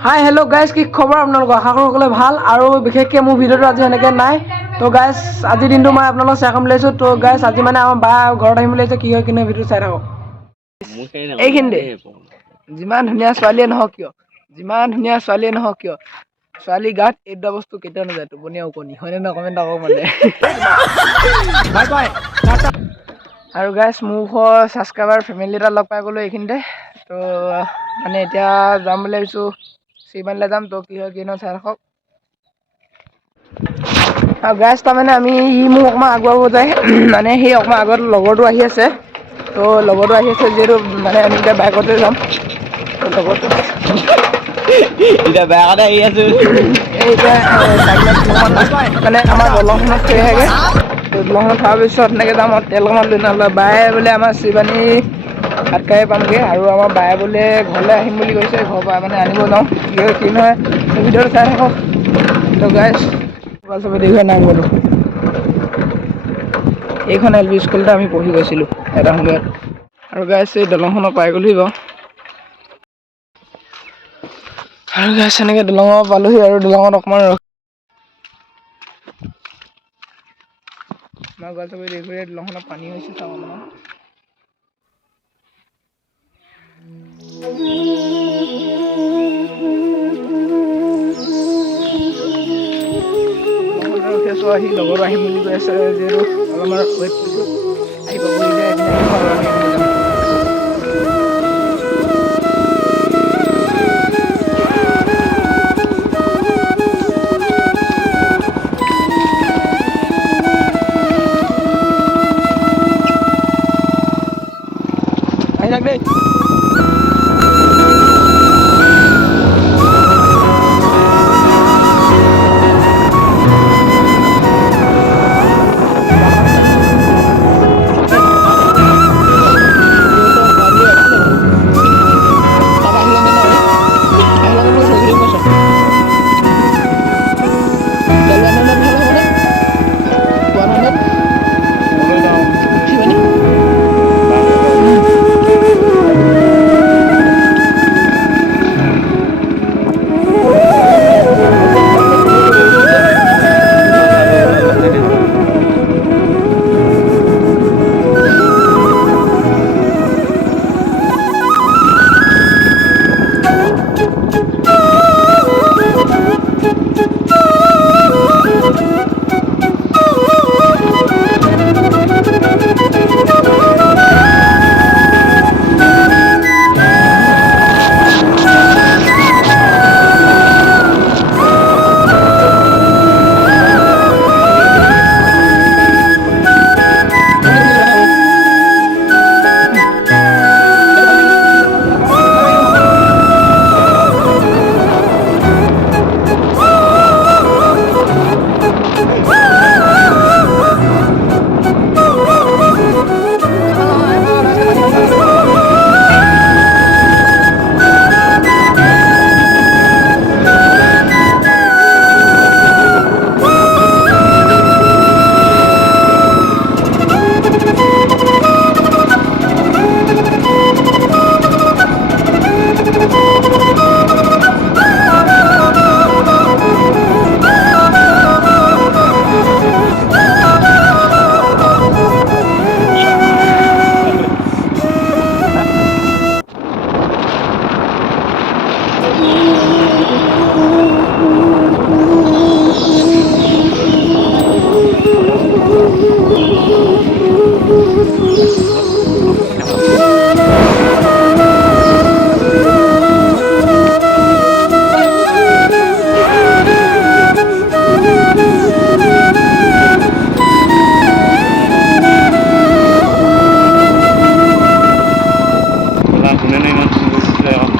Hi hello' guys, কি খবৰ আপোনালোকৰ? আশা কৰোঁ সকলোৱে ভাল আৰু বিশেষকৈ মোৰ ভিডিঅ'টো আজি এনেকৈ নাই। তো গাইজ আজিৰ দিনটো মই আপোনালোকক শ্বেয়াৰ কৰিম বুলি আহিছোঁ। তো গাইজ আজি মানে আমাৰ বা ঘৰত আহিম বুলি আহিছে। কি হয় কিন্তু ভিডিঅ'টো চাই থাকক। এইখিনিতে যিমান ধুনীয়া ছোৱালীয়ে নহওক কিয়, ছোৱালী গাত এই দুটা বস্তু কেতিয়াও নাযায়, টোপনিয়া ওকনি। হয়নে নহয় কমেণ্ট নকৰক মানে। আৰু গাইজ মোৰ ঘৰ ছাবস্ক্ৰাইবাৰ ফেমিলি এটা লগ পাই গ'লোঁ এইখিনিতে। তো মানে এতিয়া যাম বুলি ভাবিছোঁ, শ্ৰীমানলৈ যাম। তো কি হয় কি নহয় চাই থাকক। আৰু গাইজ তাৰমানে ই মোক অকণমান আগুৱাব যায়, মানে সেই অকণমান আগত লগৰটো আহি আছে। তো লগৰটো আহি আছে যিহেতু মানে আমি এতিয়া বাইকতে যাম। লগৰটো এতিয়া বেয়া কথা আহি আছো। এতিয়া মানে আমাৰ দলংখনত থৈ আহেগৈ। তো দলংখনত থোৱাৰ পিছত এনেকৈ যাম আৰু তেল অকণমান লৈ নলয়। বায়ে বোলে আমাৰ শ্ৰীবানী হাতকাই পামগৈ আৰু আমাৰ বায়ে বোলে ঘৰলৈ আহিম বুলি কৈছে। ঘৰৰ পৰা মানে আনিব যাওঁ। কি হয় কি নহয় ভিডিঅ'টো চাই থাকক। তো গাইজ নাম গ'লোঁ। এইখন এল পি স্কুলতে আমি পঢ়ি গৈছিলোঁ এটা সময়ত। আৰু গাইজ এই দলংখনৰ পাই গ'লোহি বাৰু। আৰু গাইজ এনেকৈ দলঙৰ পালোহি আৰু দলঙত অকণমান দলংখনত পানী হৈছে চাওঁ অলপমান। ৰখি আছোঁ, আহি লগৰটো আহিম বুলি কৈ আছে যিহেতু অলপমান ৱেইট কৰিছোঁ। আহি পাবহি যে এইপিনে আহিব আৰু আমি এইপিনে যাম। আহি থাক দেই।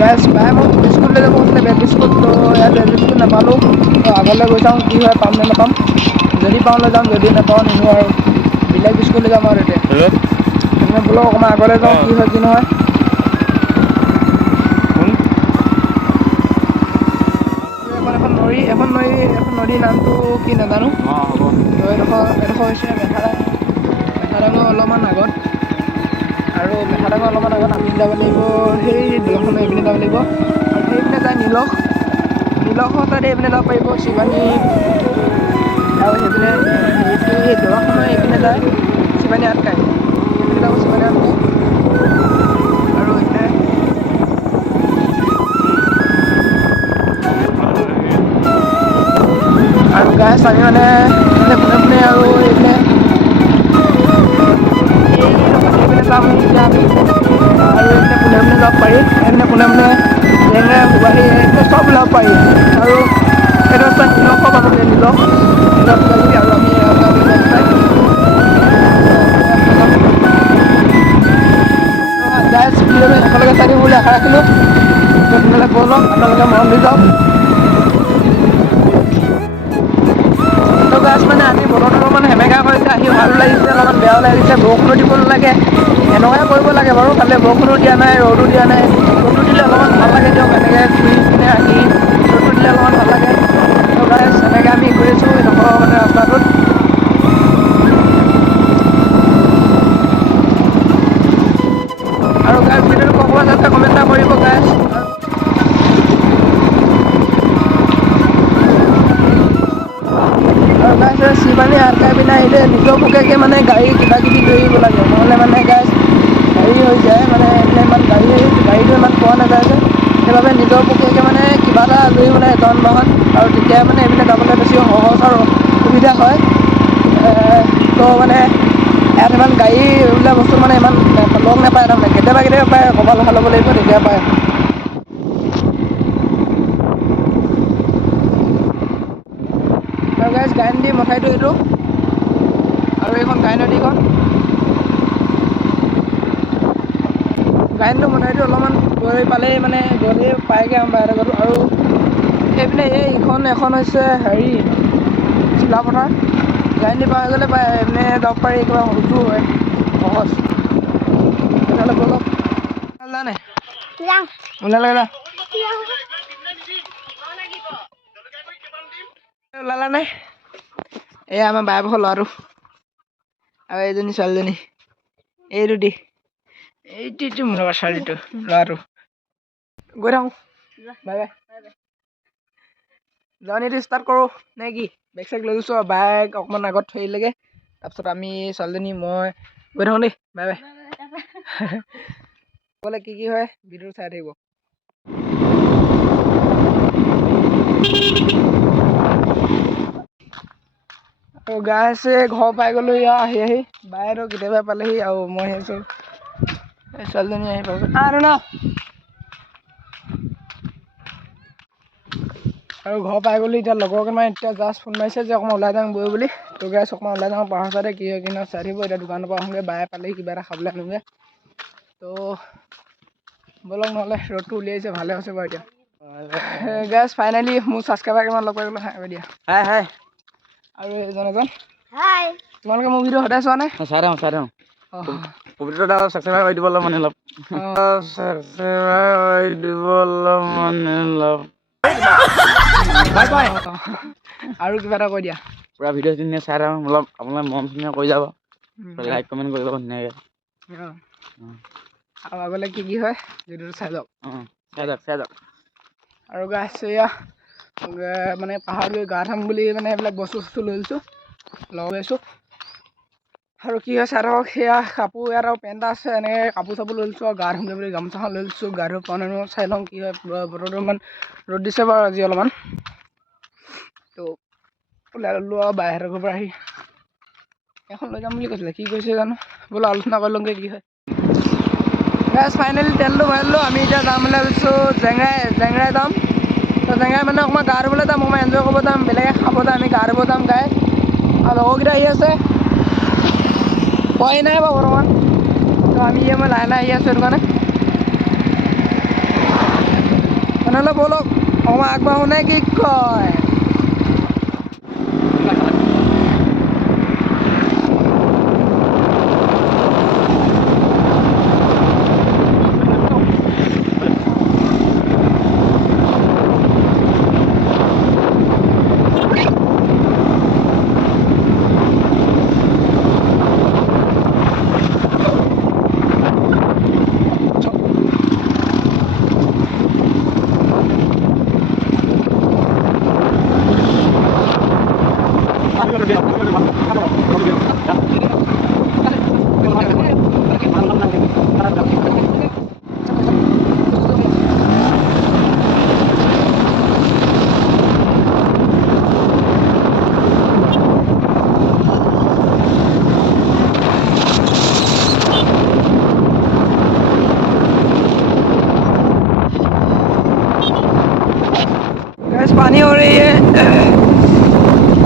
গাইজ বায়ে মোক স্কুললৈ যাব কৈছিলে, বেব স্কুল। তো ইয়াত বেব স্কুল নাপালোঁ। তো আগলৈ গৈ চাওঁ কি হয়, পাম নে নাপাম। যদি পাওঁ লৈ যাম, যদি নাপাওঁ নিনিওঁ আৰু বেলেগ স্কুললৈ যাম আৰু তেতিয়া। সেইকাৰণে বোলো অকণমান আগলৈ যাওঁ, কি হয় কি নহয়। এখন নদীৰ নামটো কি নাজানো। তো এডোখৰ হৈছে মেঠাডাঙৰ অলপমান আগত। আৰু মেঠাডাঙৰ অলপমান আগত আমি যাব লাগিব, সেই দলংখনৰ এইপিনে যাব লাগিব। আৰু সেইপিনে যায় নিলখ। নীলসতাৰে এইপিনে যাব পাৰিব শিৱানী আৰু সেইপিনে হেৰিটো সেই দলংখনৰ এইপিনে যায় শিৱানী আটকাই এইপিনে যাব শিৱানী আটকাই আৰু এইপিনে আৰু গাছ আমি মানে পোনে পোনে আৰু এইপিনে এইপিনে যাম এতিয়া আমি আৰু এইপিনে পোনে পোনে যাব পাৰি এইপিনে পোনে পোনে জেংৰাই সুবাহি এইপিনে চব ওলাব পাৰি আৰু এইটো ৰাস্তা নিলখ পাবগৈ নিলখ কিবাকিবি আৰু আমি যাম এইটো ৰাস্তাই গাছ ভিডিঅ'টো শেষলৈকে চাই দিব বুলি আশা ৰাখিলোঁ তেনেহ'লে ব'লক আপোনালোকে মৰম দি যাওক তো গাছ মানে আজি বতৰটো অলপমান সেমেকা কৰিছে আহি ভালো লাগিছে অলপমান বেয়াও লাগিছে বৰষুণো দিব নালাগে এনেকুৱাই কৰিব লাগে বাৰু খালি বৰষুণো দিয়া নাই ৰ'দো দিয়া নাই ৰ'দটো দিলে অলপমান ভাল লাগে দিয়ক এনেকৈ ঘূৰি পিনে আহি ৰ'দটো দিলে অলপমান ভাল লাগে তো গাছ এনেকৈ আমি গৈ আছোঁ এইডোখৰ মানে ৰাস্তাটোত আৰু গাছ ভিডিঅ'টো ক'ব যাতে কমেণ্ট এটা কৰিব গাছ আৰু গাছ শিৱানী আটকাই পিনে আহিলে নিজৰ পোকেকে মানে গাড়ী কিবা কিবি লৈ আহিব লাগে নহ'লে মানে গাছ হেৰি হৈ যায় মানে এইপিনে ইমান গাড়ীটো ইমান পোৱা নাযায় যে সেইবাবে নিজৰ পোকেকে মানে কিবা এটা লৈ আহিব লাগে যান বাহন আৰু তেতিয়া মানে এইপিনে যাবলৈ বেছি সহজ আৰু সুবিধা হয় তো মানে ইয়াত ইমান গাড়ী এইবিলাক বস্তু মানে ইমান লগ নাপায় তাৰমানে কেতিয়াবা পায় কপাল ভাল ল'ব লাগিব তেতিয়া পায় আৰু গাইজ গায়নদী মঠাইটো এইটো আৰু এইখন গাই নদীখন গায়নদী মঠাইটো অলপমান গৈ পালেই মানে গ'লেই পায়গৈ আমাৰ জেগাটো আৰু এইপিনে এইখন এখন হৈছে হেৰি চিলাপথাৰ গায়নদী পাৰ হৈ গ'লে পায় এইপিনে যাব পাৰি কিবা সহজো হয় সহজ তেতিয়াহ'লে ব'লক নাই ওলালে ওলালা নাই এয়া আমাৰ বাই বহৰ ল'ৰাটো আৰু এইজনী ছোৱালীজনী এইটো দি এইটো মোৰ লগৰ ছোৱালীটো ল'ৰাটো গৈ থাকোঁ বাই বাই জাৰ্ণিটো ষ্টাৰ্ট কৰোঁ নে কি বেগ চেগ লৈ গৈছোঁ আৰু বাইক অকণমান আগত থৈ আহিলেগৈ তাৰপিছত আমি ছোৱালীজনী মই গৈ থাকোঁ দেই বাই বাই ক'লে কি হয় ভিডিঅ'টো চাই থাকিব আৰু গাইছে ঘৰ পাই গ'লোঁ আহি বাইদেউ কেতিয়াবা পালেহি আৰু মই আহিছোঁ এই ছোৱালীজনী আহি পাব আৰু ন আৰু ঘৰ পাই গ'লোঁ এতিয়া লগৰ কেইটামান এতিয়া জাষ্ট ফোন মাৰিছে যে অকণমান ওলাই যাওঁ বৈ বুলি তো গাইছ অকণমান ওলাই যাওঁ পাহাৰ চাইডে কি হয় কি নহয় চাই থাকিব এতিয়া দোকানৰ পৰা আহোঁগৈ বায়ে পালেহি কিবা এটা খাবলৈ আনোগৈ তো ব'লক নহ'লে ৰ'দটো উলিয়াইছে ভালে হৈছে বাৰু এতিয়া গাইছ ফাইনেলি মোৰ ছাবস্ক্ৰাইবাৰ কিমান লগ পাই গ'লোঁ হাই দিয়া হাই আৰু এজন তোমালোকে মোৰ ভিডিঅ' সদায় চোৱা নাই চাই থাকোঁ পবিত্ৰতা অলপ ছাবস্ক্ৰাইব কৰি দিবলৈ মানে অলপ আৰু কিবা এটা কৈ দিয়া পুৰা ভিডিঅ' চিডিঅ চাই থাকোঁ অলপ আপোনালোকে মৰম চেনেহ কৰি যাব লাইক কমেণ্ট কৰি যাব ধুনীয়াকৈ আৰু আগলৈ কি হয় ভিডিঅ'টো চাই যাওক চাই যাওক আৰু গাইছ এয়া মানে পাহাৰ গৈ গা ধুম বুলি মানে এইবিলাক বস্তু লৈ লৈছোঁ লগাই আছোঁ আৰু কি হয় চাই থাকক সেয়া কাপোৰ ইয়াত আৰু পেণ্ট আছে এনেকৈ কাপোৰ চাপোৰ লৈ লৈছোঁ আৰু গা ধুমগৈ বুলি গামোচাখন লৈ লৈছোঁ গা ধুব পৰা নাই চাই লওঁ কি হয় বতৰটো ইমান ৰ'দ দিছে বাৰু আজি অলপমান তো ওলাই ল'লোঁ আৰু বাইহঁতৰ ঘৰৰ পৰা আহি এখন লৈ যাম বুলি কৈছিলে কি কৈছে জানো বোলো আলোচনা কৰি লওঁগৈ কি হয় গাইছ ফাইনেলি তেলটো ভৰাই ল'লোঁ আমি এতিয়া যাম বুলি ভাবিছোঁ জেংৰাই যাম তো জেংৰাই মানে অকণমান গা ধুবলৈ যাম অকণমান এনজয় কৰিব যাম বেলেগে খাব যাম আমি গা ধুব যাম গাই আৰু লগৰকেইটা আহি আছে পোৱাহি নাই বাৰু বৰ্তমান তো আমি মই লাহে লাহে আহি আছোঁ সেইটো কাৰণে তেনেহ'লে ব'লক অকণমান আগবাঢ়ো নে কি কয়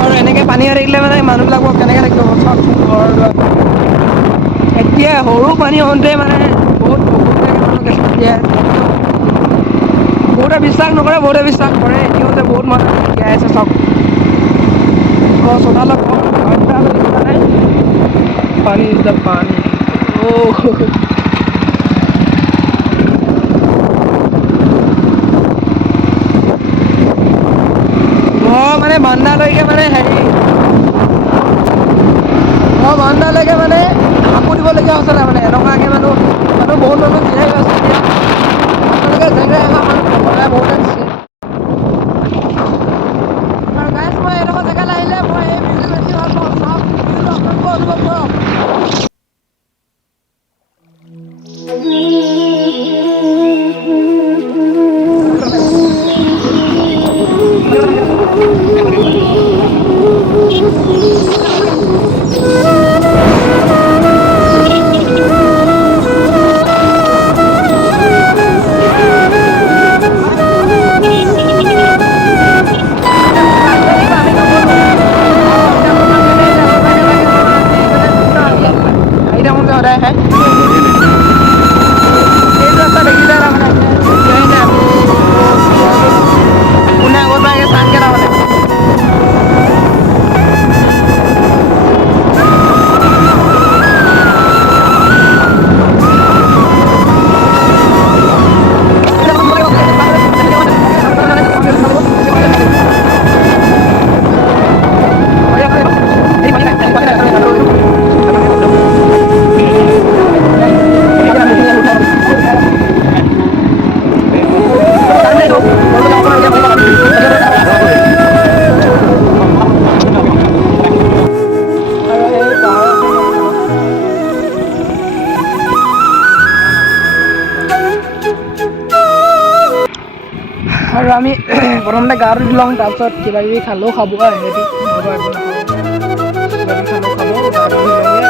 আৰু এনেকৈ পানী হৈ থাকিলে মানে মানুহবিলাক কেনেকৈ থাকিব চব ঘৰ দুৱাৰ। এতিয়া সৰু পানী হওঁতে মানে বহুত জীয়াই আছে। বহুতে বিশ্বাস নকৰে, বহুতে বিশ্বাস কৰে। এতিয়াও যে বহুত মানুহ জীয়াই আছে চব। চোতালত পানী পানী ঘৰ মানে বান্দালৈকে মানে হেৰি বান্দালৈকে মানে সাঁকো দিবলগীয়া হৈছিলে মানে এনেকুৱাকে মানুহ বহুত মানুহ জীয়াই আছে এতিয়া। আপোনালোকে জেংৰাই অহা মানুহ বহুতে দিছে। আৰু গাইছ মই এইডোখৰ জেগালৈ আহিলে মই এই ভিউটো বেছি ভাল পাওঁ। চাওক ভিউটো আপোনালোকেও অনুভৱ কৰক। আহি থাকোঁ যে সদায় খাই এইটো ৰাস্তা দেখিলে তাৰমানে আমি কোনে আগত পাইগে চাংগে তাৰমানে। আৰু আমি প্ৰথমতে গাটো ধুই লওঁ, তাৰপিছত কিবা কিবি খালেও খাব আৰু সিহঁতি মইতো একো নাখাওঁ। কিবা কিবি খালেও খাব, গাটো ধুই লওঁগৈ।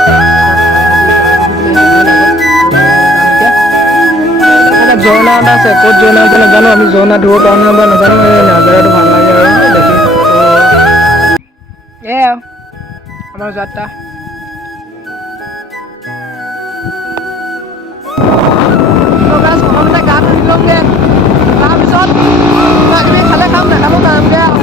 ঝৰ্ণা এটা আছে, ক'ত ঝৰ্ণা আছে নাজানো। আমি ঝৰ্ণা ধুব পাৰোঁ নে নাজানো। এই নাজাৰাটো ভাল লাগে আৰু দেখি। এয়া আমাৰ যাত্ৰা। প্ৰথমতে গাটো ধুই লওঁগৈ, তাৰপিছত কিবা কিবি খালে খাম, নাখালেও নাযামগৈ আৰু।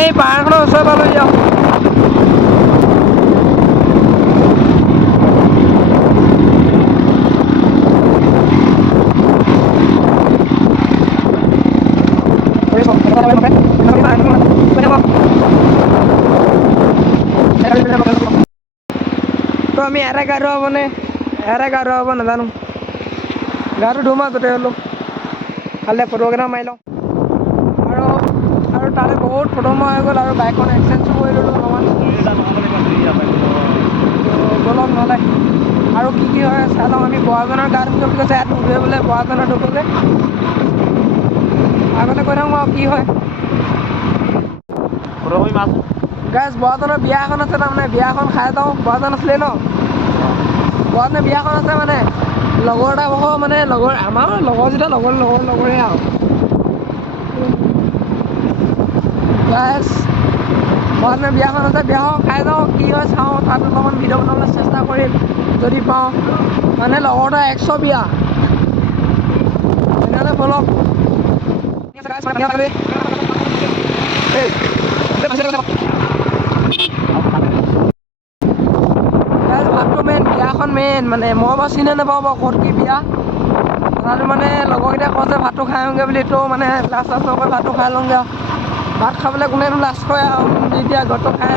এই পাহাৰখনৰ ওচৰে পালোহি আৰু। তো আমি এৰে গা ধোৱা মানে গা ধোৱা নাজানো। গাটো ধুম আৰু য'তে হ'লেও কাইলৈ ফটো কেইটা মাৰি লওঁ। আৰু তাতে বহুত ফটো মৰা হৈ গ'ল আৰু বাইকখন এক্সেঞ্জো কৰি ল'লোঁ অকণমান। ব'লক নহ'লে আৰু কি হয় চাই লওঁ। আমি বৰাজনৰ গা ধুমগৈ বুলি কৈছে, ইয়াত নুধুৱে বোলে, বৰাজনৰ ধুবগৈ। আগতে কৈ থাকোঁ আৰু কি হয়। গাইজ বৰাজনৰ বিয়া এখন আছে, তাৰমানে বিয়াখন খাই যাওঁ। বৰাজন আছিলে ন, বৰাজনৰ বিয়াখন আছে মানে লগৰ এটা ভাগৰ মানে লগৰ আমাৰ লগৰ যেতিয়া লগৰে আৰু গাইজ বৰাজনৰ বিয়াখন আছে। বিয়াখন খাই যাওঁ, কি হয় চাওঁ। তাত অলপমান ভিডিঅ' বনাবলৈ চেষ্টা কৰিম যদি পাওঁ। মানে লগৰ এটা 100 বিয়া তেনেহ'লে ব'লক। ভাতটো মেইন, বিয়াখন মেইন। মানে মই বাৰু চিনি নাপাওঁ বাৰু ক'ত কি বিয়া। কথাটো মানে লগৰকেইটা কৈছে ভাতটো খাই আহোঁগৈ বুলি, তো মানে লাষ্ট নকৈ ভাতটো খাই লওঁগৈ আৰু ভাত খাবলৈ কোনেনো লাষ্ট কৰে আৰু এতিয়া ঘৰটো খাই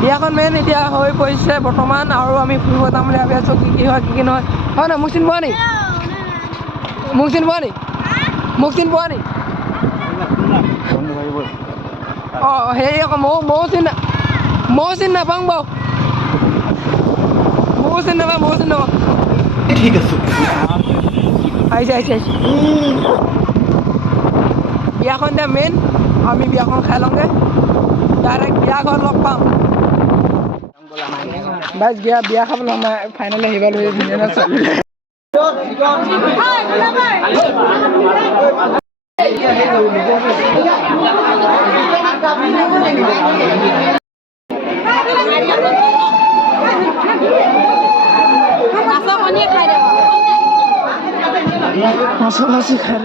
বিয়াখন মেইন এতিয়া হৈ পৰিছে বৰ্তমান, আৰু আমি ফুৰিব যাম বুলি ভাবি আছোঁ। কি হয় কি নহয়, হয় নহয়? মোক চিনি পোৱা নি? মোক চিনি পোৱা নি? মোক চিনি পোৱা নি? অঁ হেৰি আকৌ ময়ো চিনি নাপাওঁ বাৰু, ময়ো চিনি নাপাওঁ। ঠিক আছে আহিছে বিয়াখন এতিয়া মেইন, আমি বিয়াখন খাই লওঁগৈ, ডাইৰেক্ট বিয়া ঘৰত লগ পাম। বাইছ বিয়া খাবলৈ আমাৰ ফাইনেলি আহিব লৈ ধুনীয়া ছোৱালী। মাছি খাই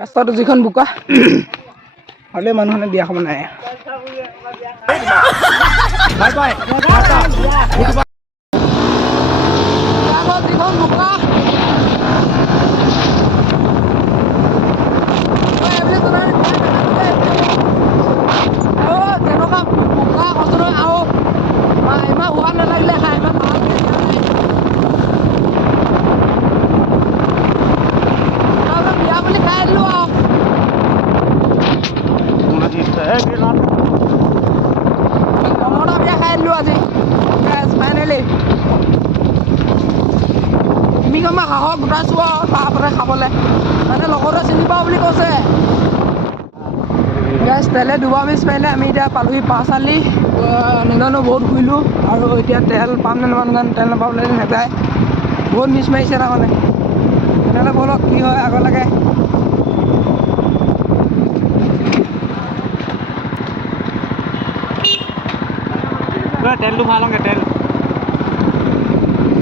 ৰাস্তাটো যিখন বোকা হ'লেও মানুহে বিয়া খাব নাই। যিখন বোকা তেনেকুৱা বোকা কষ্ট আৰু ইমান হোৱা নালাগিলে খাই ইমান বিয়া বুলি খাই দিলোঁ আৰু কমলা বিয়া খাই দিলোঁ আজি ফাইনেলি। তুমি মই সাহস গোটাইছোঁ আৰু তাৰপৰা খাবলৈ মানে লগতে চিনি পাওঁ বুলি কৈছে। গেছ তেলে দুবাৰ মিছ মাৰিলে, আমি এতিয়া পালোহি পাঁচআলি, নাজানো বহুত ঘূৰিলোঁ আৰু এতিয়া তেল পাম নে নাপাম, তেল নাপাবলৈ নাযায়, বহুত মিছ মাৰিছে তাৰমানে। তেনেহ'লে ব'লক কি হয় আগলৈকে। তেলটো ভাল লওঁগে,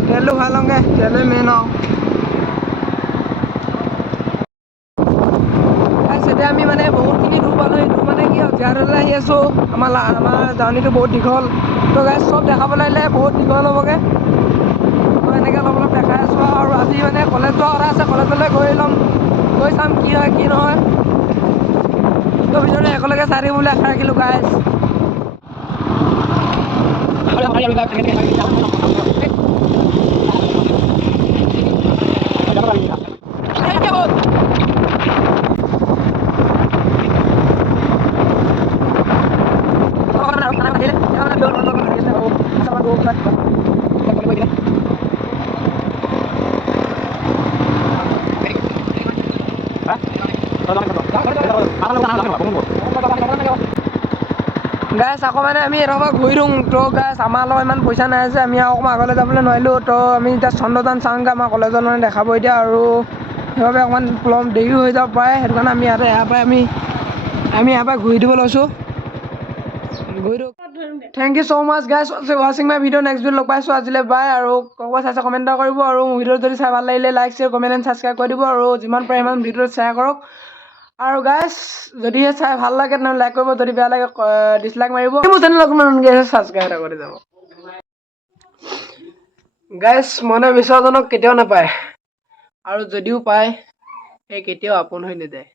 তেলটো ভাল লওঁগে, তেলে মেইন আৰু এতিয়া আমি মানে বহুতখিনি দূৰ পালোঁ। এইটো মানে কি আৰু জীয়াদলৈ আহি আছোঁ, আমাৰ জাৰ্ণিটো বহুত দীঘল, তো গাইজ চব দেখাব লাগিলে বহুত দীঘল হ'বগৈ, তো এনেকৈ অলপ দেখাই আছোঁ আৰু আজি মানে কলেজ যোৱা কথা আছে, কলেজলৈ গৈ চাম কি হয় কি নহয়। তো ভিডিঅ'টো একেলগে চাই থাকিম বুলি আশা ৰাখিলোঁ গাইজ। গাইছ আকৌ মানে আমি এডোখৰ পৰা ঘূৰি দিওঁ, তো গাইছ আমাৰ লগত ইমান পইচা নাই যে আমি আৰু অকণমান আগলৈ যাবলৈ নোৱাৰিলোঁ, তো আমি এতিয়া চন্দ্ৰযান চাওঁগৈ, আমাৰ কলেজত মানে দেখাব এতিয়া, আৰু সেইবাবে অকণমান অলপ দেৰিও হৈ যাব পাৰে, সেইটো কাৰণে আমি ইয়াৰ পৰা ঘূৰি দিব লৈছোঁ। থেংক ইউ ছ' মাছ গাইছ ৱাচিং মাই ভিডিঅ'। নেক্সট ভিডিঅ' লগ পাইছোঁ, আজিলৈ বাই। আৰু ক'ৰবাত চাইছে কমেণ্ট এটা কৰিব, আৰু ভিডিঅ'টো যদি চাই ভাল লাগিলে like share comment and subscribe কৰি দিব, আৰু যিমান পাৰে ইমান ভিডিঅ'টো শ্বেয়াৰ কৰক। আৰু গাইছ যদিহে চাই ভাল লাগে তেনেহ'লে লাইক কৰিব, যদি বেয়া লাগে ডিছলাইক মাৰিব। মোৰ চেনেল অকণমান ছাবস্ক্ৰাইব এটা কৰি যাব। গাইছ মনে বিচৰাজনক কেতিয়াও নাপায়, আৰু যদিও পায় সেই কেতিয়াও আপোন হৈ নাযায়।